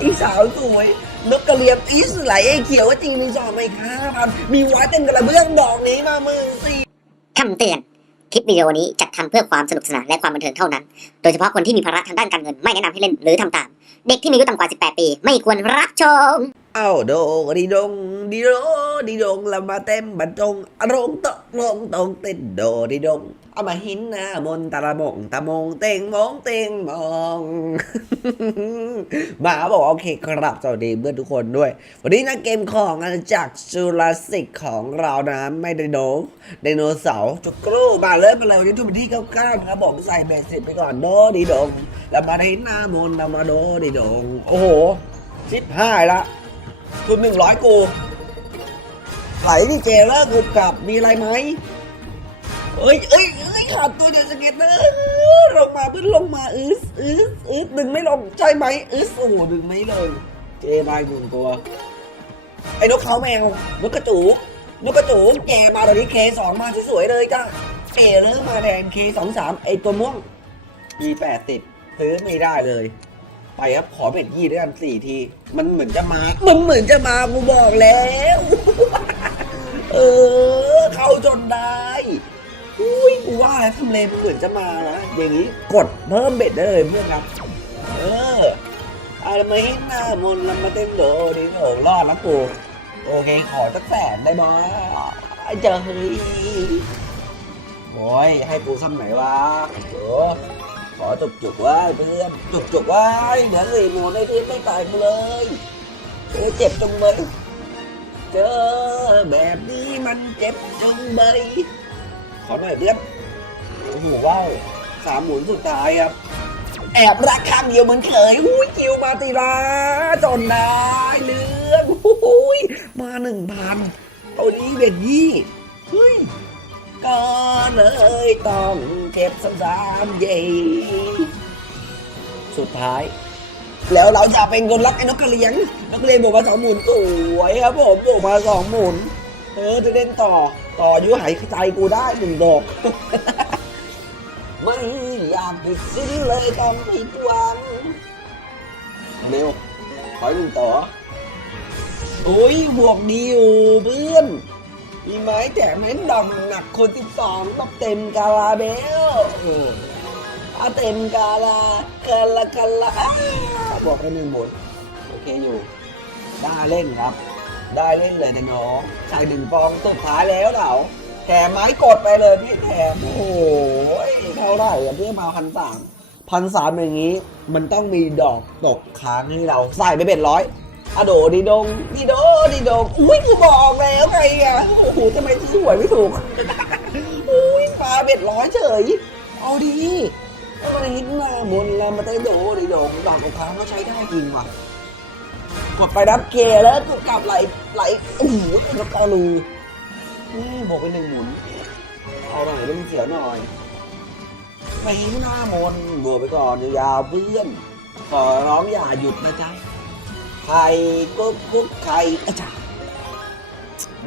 อ้สาวสวยนกกระเรียบอีสไหลไอเขียวว่าจริงมีสอบไหมคะพันมีไว้เต็มกระเบื้องดอกนี้มามือสี่คำเตือน คลิปวิดีโอนี้จัดทำเพื่อความสนุกสนานและความบันเทิงเท่านั้น โดยเฉพาะคนที่มีภาระทางด้านการเงินไม่แนะนำให้เล่นหรือทำตาม เด็กที่มีอายุต่ำกว่า 18 ปี ไม่ควรรับชม เอาโดดีดงดีโดดีดงละมาเต็มบรรจงอารมณ์ตกลงตรงเต้นโดดีดงเอามาหินหน้ามนตะละมงตะมงเต็งมองเต็งมองมาบอกโอเคครับสวัสดีเพื่อนทุกคนด้วย วันนี้นะเกมของอาณาจักรจูราสสิกของเรานะไม่ไดโนไดโนเสาร์จุกรูมาเริ่มมาเลยวันทุกวันที่เก้าๆนะครับผมใส่เบสเสร็จไปก่อนโดดีดงล้วมาหินหน้ามนตะมาโดดีดงโอ้โหชิบห้ายละ ทุนหนึ่งร้อยกู ไหลที่เจเลิกกูกลับมีอะไรไหมเอ้ยเอ้ยเอ้ยขาดตัวเดียวสเก็ตเนอร์ลงมาเพื่อนลงมาอึสอึสอึสดึงไม่ลงใช่ไหมอึสโอ้หดึงไม่เลย เจมาอีกหนึ่งตัว ไอ้นกเขาแมวนกกระจูกนกกระจูกแกมาตอนนี้เคสองมาสวยๆเลยจ้าเอเริ่มมาแดงเคสองสามไอ้ตัวม่วงมีแปดติดซื้อไม่ได้เลย ไปครับขอเบ็ดยี่ด้วยกันสี่ที มันเหมือนจะมา มันเหมือนจะมากูบอกแล้ว เออ เข้าจนได้อุ้ยกูว่าแล้วทำเลมันเหมือนจะมานะอย่างนี้กดเพิ่มเบ็ดได้เลยเพื่อนครับ เอออามาเห็นหน้ามนล้วมาเต้นโดดีเถอะรอดแล้วกูโอเคขอสักแสนได้ไหมไอ้เจอเฮ้ยบอยให้กูซ้ำไหนวะเออ ขอจุกจุกไว้เพื่อนจุกจุกไว้เหลือสี่หมูในที่ไม่ตายกูเลยเออเจ็บจังเลยเจอแบบนี้มันเจ็บจังเลยขอหน่อยเพื่อนโอ้โหว้าวสามหมุนสุดท้ายครับแอบรักข้งเดียวเหมือนเคยหุ้ยคิวมาตีลาจนได้เรื่องหุ้ยมาหนึ่งพันเอานี้เบ็ดยี่เฮ้ย ก็เลยต้องเก็บสามๆเย่สุดท้าย แล้วเราจะเป็นคนรักไอ้นกกระเลียงนกกระเลียงบอกมาสองหมุนสวยครับผมบอกมาสองหมุนเออจะเล่นต่อต่อยุหายใจกูได้หนึ่งดอกไม่อยากผิดสิ้นเลยต้องผิดหวังเร็วขอหนึ่งต่อโอ้ยบวกดีอยู่เพื่อน มีไม้แจกไม้ดำหนักคนที่สองต้องเต็มกาลาเบลเออถ้าเต็มกาลากาลากาลาอ้าบอกให้หนึ่งหมดโอเคอยู่ ได้เล่นครับ ได้เล่นเลยนะน้องใส่หนึ่งฟองสุดท้ายแล้วเหราแถมไม้กดไปเลยพี่แถมโอ้โหเท่าไหร่อะพี่มาพันสามพันสามอย่างนี้ มันต้องมีดอกตกค้างให้เราใส่ไปเป็นร้อย อะโดดีดงดีโดดีดงอุ้ยกูบอกแล้วไงอะโอ้โหทำไมสวยไม่ถูกอุ้ยปลาเบ็ดร้อยเฉย เอาดีถ้ามันฮิตหน้ามนล้วมาเต้นโดดีดงดอกของเขาก็ใช้ได้จริงว่ะกดไปรับเคแล้วกูกลับไหลไหลโอ้โหเป็นกระกอรูนี่บวกไปหนึ่งหมุนเอาหน่อยเล่นเสียวหน่อยไปฮิตหน้ามนบวกไปก่อนยาวๆเพื่อนขอร้องอย่าหยุดนะจ๊ะ ไข่กุ๊กกุ๊กไข่อาจารย์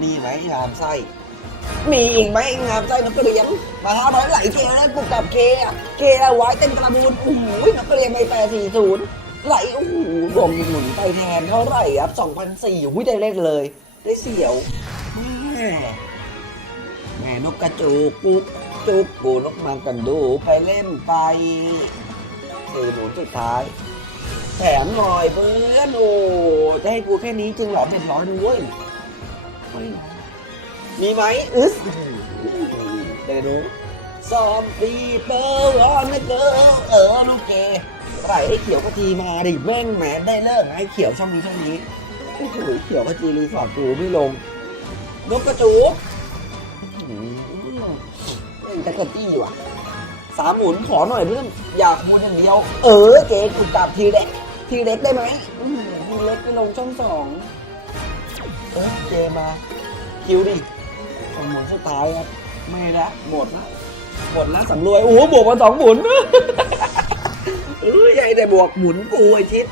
มีไหมงามไส้ มีอีกไหมงามไส้นกกระเรียนมาห้าร้อยไหลเคแล้วกูกลับเคอะเคเอาไว้เต็มกระบูนโอ้โหนกกระเรียนไปแปดสี่ศูนย์ไหลโอ้โหรวมหมุนไปแทนเท่าไหร่ครับสองพันสี่หุ้ยได้เล่นเลย ได้เสียวแม่แม่นกกระจูกกุ๊กจุกกูนกมันกันดูไปเล่นไปสี่หมุนสุดท้าย แถมหน่อยเพื่อนโอ้จะให้กูแค่นี้จริงเหรอเป็นร้อยนึงเว้ยมีไหมอึสเดี๋ยวดูซอมปีเปิลออนนะเกิลเออน้องเกไรไอ้เขียวกะทีมาดิแม่งแหมได้เลิกไอ้เขียวช่องนี้ช่องนี้โอ้โหเขียวกะทีรีสอร์ทกูไม่ลงนกกระจูกอื้อหือแม่งแต่กระตี้ว่ะสามหมุนขอหน่อยเพื่อนอยากหมุนอย่างเดียว เออเก๋กูกลับทีเล็ก ทีเล็กได้ไหมอื้อหือทีเล็กไปลงช่องสองเออเจมาคิวดิสองหมุนสุดท้ายครับไม่ละหมดละหมดละสำรวยโอ้โหบวกมาสองหมุน เออใหญ่แต่บวกหมุนกูไอชิด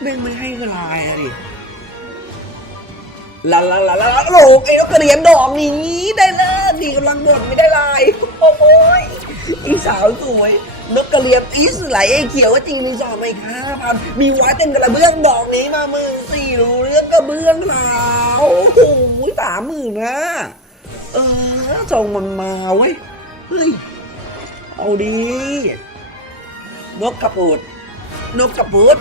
แม่งไม่ให้กระลายอะดิลาลาลาลาโหลกไอ้นกกระเรียนดอกนี้ได้เลยดีกำลังหมดไม่ได้ลายโอ้ยอีสาวสวยนกกระเรียมอีสไหลไอเขียวว่าจริงมีสอบไหมครับพันมีไว้เต็มกระเบื้องดอกนี้มาหมื่นสี่รู้เรื่องกระเบื้องแล้วโอ้โหสามหมื่นนะเออส่งมันมาเว้ยเฮ้ยเอาดีนกกระปูดนกกระปูด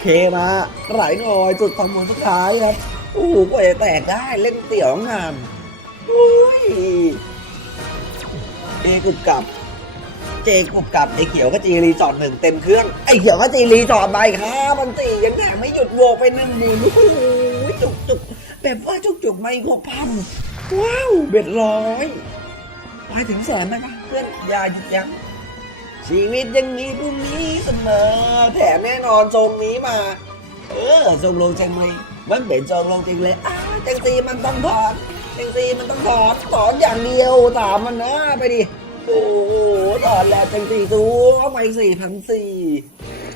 เคมาไหลหน่อยจุดทำผลสุดท้ายครับโอ้โหกว่าจะแตกได้เล่นเตี่ยวงามโอ้ยเอกรุบกลับ เจกุบกับไอ้เขียวก็จีรีจอดหนึ่งเต็มเครื่องไอ้เขียวก็จีรีจอดใบครับมันตียังแถมไม่หยุดโวกไปหนึ่งหมื่นโอ้โหจุกจุกแบบว่าจุกจุกไม่กพันว้าวเบ็ดร้อยไปถึงแสนไหมปะเพื่อนยาหยุดยั้งชีวิตยังมีพรุ่งนี้เสมอ แถมแน่นอนทรงนี้มา เออทรงลงจังเลยมันเป็นทรงลงจริงเลยอ้าจังซีมันต้องถอดจังซีมันต้องถอดถอดอย่างเดียวถามมันนะไปดิโอ้ ก่อนแรกเป็นสี่ตัวเอาไปสี่พันสี่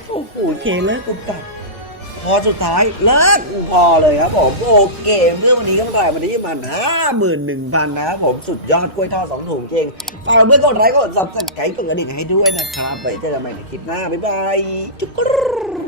โอ้โหเคเลิกกุบตัดพอสุดท้ายเลิกกูพอเลยครับผมโอเคเมื่อวันนี้ก็มาต่อยวันนี้มันห้าหมื่นหนึ่งพันนะครับผมสุดยอดกล้วยทอดสองถุงเจงฝากเพื่อนกดไลค์กดซับสไครต์กดกระดิ่งให้ด้วยนะครับไว้เจอกันใหม่ในคลิปหน้า บ๊ายบาย จุ๊กกรู